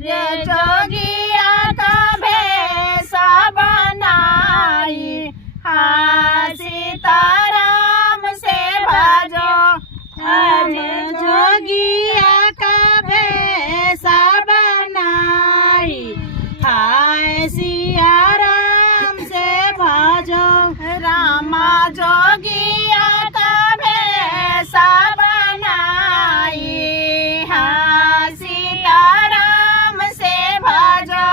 रे जोगिया का भेसा बनाई, हाँ सीताराम से भजो। अरे जोगिया का भेसा बनाई, हाय सिया राम से भजो। रामा जोगिया का भेसा बनाई, हाँ सीताराम से भजो।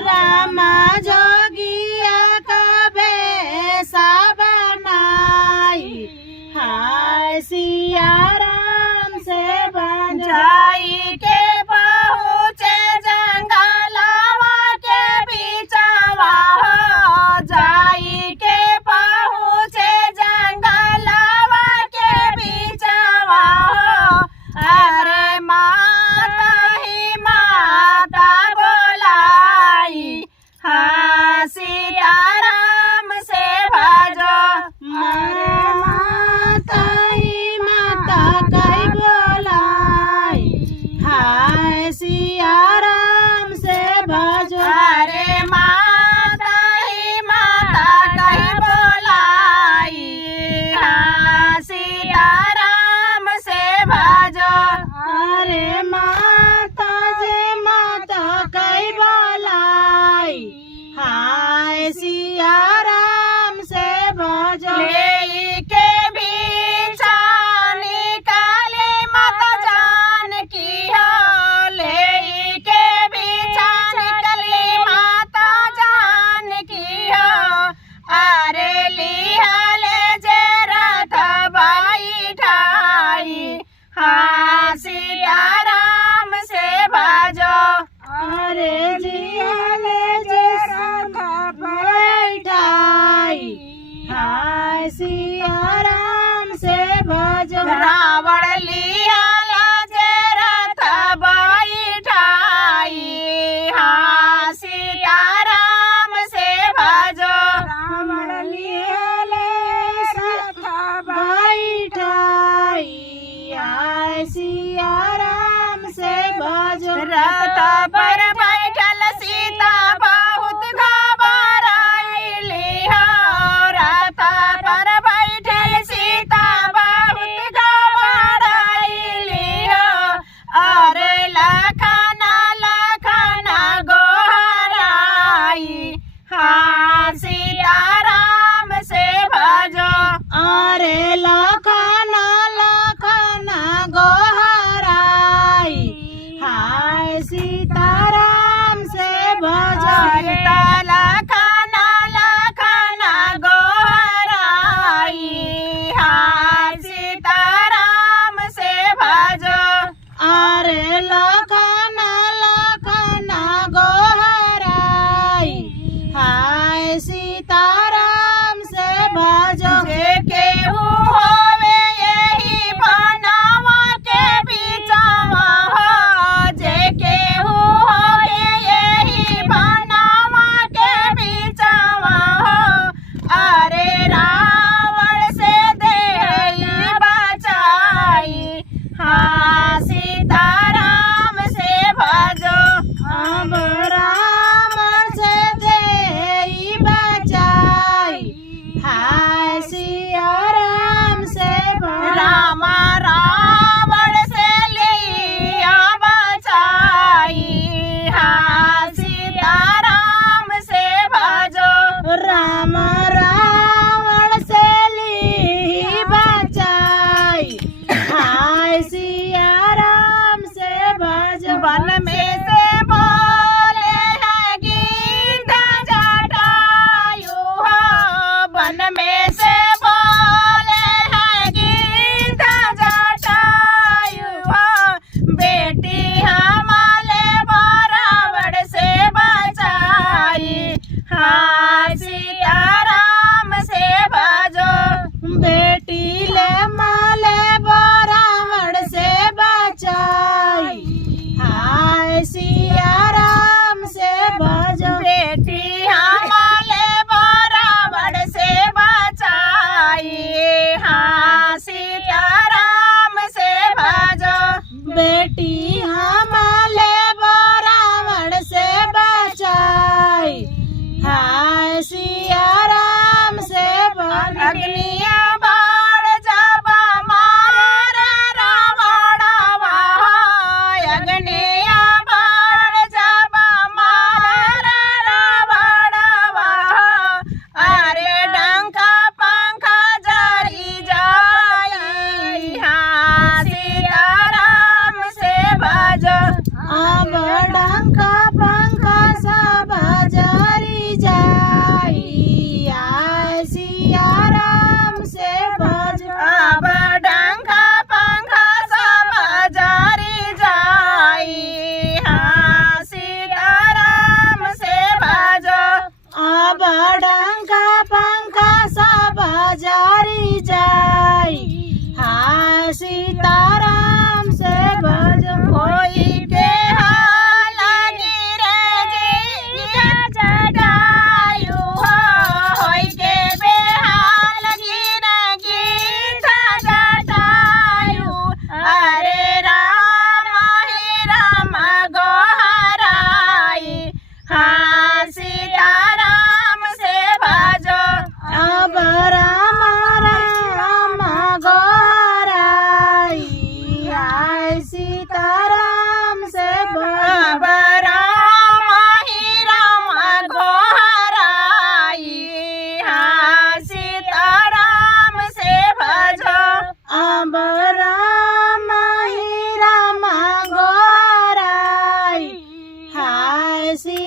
रामा जोगिया का भेसा बनाई, हाय सिया राम से भजो। जाई के पहुँचे जंगलवा के बीचवा हो, जाई के पहुँचे जंगलवा के बीचवा हो। अरे माता ही माता बोलाई, हाँ सीताराम से भजो। अरे माता ही माता कई बोलाई, हाय सिया राम से भजो। अरे माता ही माता कही बोलाई, हाँ सीताराम से भजो। अरे माता जे माता कई बोलाई, हाय सिया राम से भजो। ले के बीचा निकाले माता जानकी हो, ले के बीचा निकली माता जानकी हो। अरे लिहाले जे रथ बैठाई, हाँ सीताराम से भजो। अरे जियाले जे रथ बैठाई, हाय सिया राम से भजो। रावण लिहाला जे रथ बैठाई, हाँ सीताराम से भजो। रावण लिहाले रथ बैठाई, हाय सिया राम से भजो। रथ पर बैठल सीता बहुत घबराइली हो, रथ पर बैठल सीता बहुत घबराइली हो। अरे लखना लखना गोहराई, हाँ सीताराम से भजो। अरे लखना लखना गोहराई, हाय सीताराम से भजो। सीता लखना लखना गोहराई, हाँ सीताराम से भजो। अरे लखना लखना गोहराई, हाय सीताराम से भजो। जे केहू होवे यही बनावा के बीचवा हो, जे केहू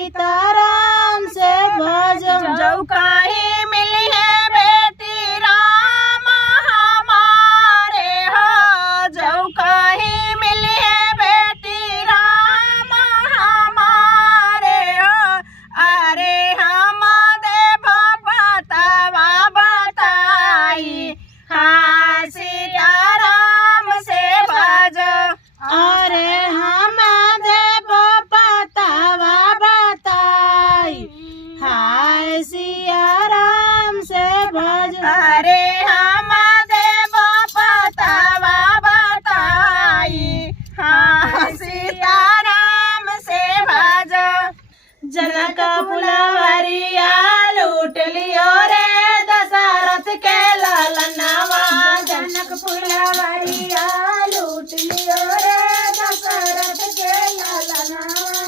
सीताराम से भजो। जो कहीं मिली है बेटी राम हमारे हो, जो कहीं मिली है बेटी राम हमारे हो, अरे हम देव बतावा बताई, हाँ सीताराम से भजो। अरे हम देव बतावा बताई, हाय सिया राम से भज। अरे हम देव बतावा बताई, हाँ सीताराम से भजो। जनक फुलवरिया लूट लियो रे दशरथ के लालनावा। जनक फुलवरिया लूट लियो रे दशरथ के लालनावा।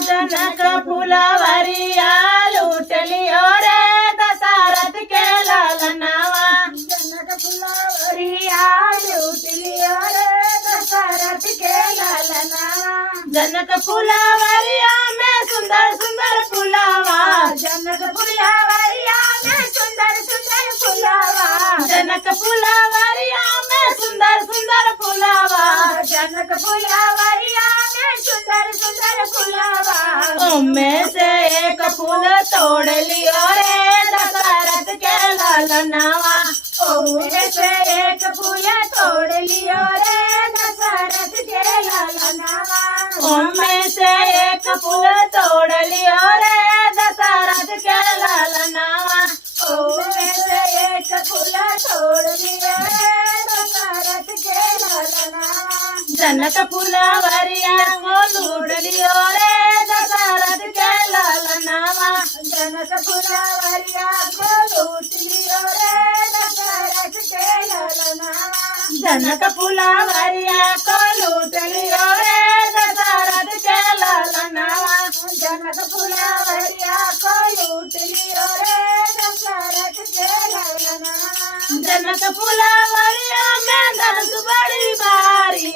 जनक फुलवरिया लूट लियो रे दशरथ के लालनावा। जनक फुलवरिया लूट लियो रे दशरथ के लालनावा। जनक फुलवरिया में सुंदर सुंदर फुलावा। जनक फुलवरिया में सुंदर सुंदर फुलावा। जनक फुलवरिया में सुंदर सुंदर फुलावा। जनक फुलवरिया में सुंदर सुंदर फुलावा। उनमें से एक फूल तोड़ लियो रे दशरथ के लालनावा। उनमें से एक फूल तोड़ लियो रे दशरथ के लालनावा। उनमें से एक फूल तोड़ लियो रे दशरथ के लालनावा। उनमें से एक फूल तोड़ लियो रे दशरथ के लालनावा। जनक फुलवरिया को लूट लियो रे दशरथ के लालनावा। जनक फुलवरिया को लूट लियो रे दशरथ के लालनावा। जनक फुलवरिया को लूट लियो रे दशरथ के लालनावा। जनक फुलवरिया को लूट लियो रे दशरथ के लालनावा। जनक फुलवरिया में धनुष बड़ी भारी।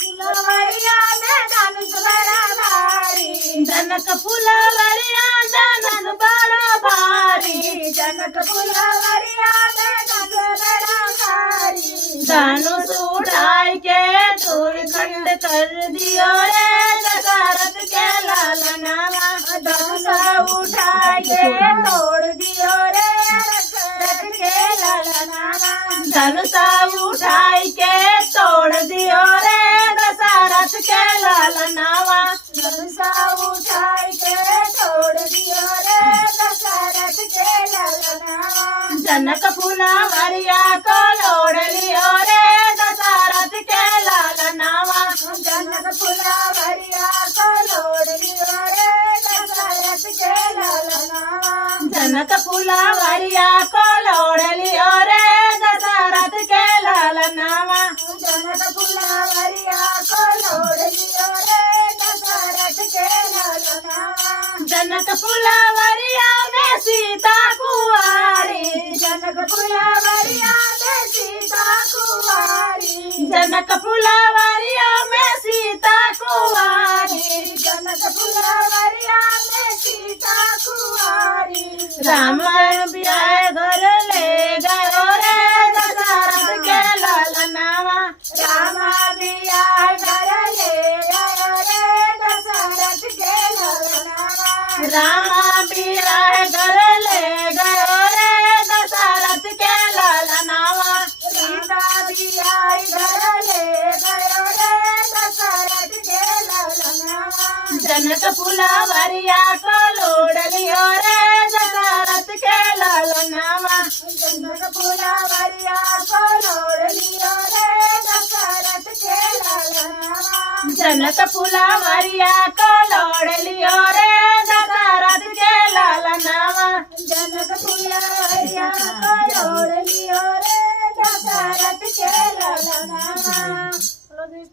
फुलवरिया में धनुष बड़ा भारी। जनक फुलवरिया धनुष बड़ा भारी। जनक फुलवरिया में धनुष बड़ा भारी। धनुष उठाई के तोड़ खंड कर दियो रे दशरथ के लालनावा। धनुष उठा के तोड़ दियो रे दशरथ के लालनावा। धनुष उठाई के तोड़ दियो रे दशरथ के लालनावा। धनुष उठा के तोड़ दियो रे दशरथ के लालनावा। जनक फुलवरिया को लोड़ लियो रे दशरथ के लालनावा। जनक फुलवरिया को लोड़ लियो रे दशरथ के लालनावा। जनक फुलवरिया को लोड़ लियो रे दशरथ के लालनावा। जनक फुलवरिया को लोड़ लियो रे दशरथ के लालनावा। जनक फुलवरिया में सीता कुंवारी। जनक फुलवरिया में सीता कुंवारी। जनक फुलवरिया में सीता कुंवारी। जनक फुलवरिया में सीता कुंवारी। रामायण ब्याह घर ले गयो रे दशरथ के लालनावा। रामा बिया घर ले गयो रे दशरथ के लालनावा। रामा ब्याह घर ले गयो रे दशरथ के लालनावा। सीता बिया घर ले गयो रे दशरथ के लालनावा। जनक फुलवरिया को लोड़ लियो रे दशरथ के लालनावा। जनक फुलवरिया को लोड़ लियो रे दशरथ के लालनावा। जनक फुलवरिया को लोड़ लियो रे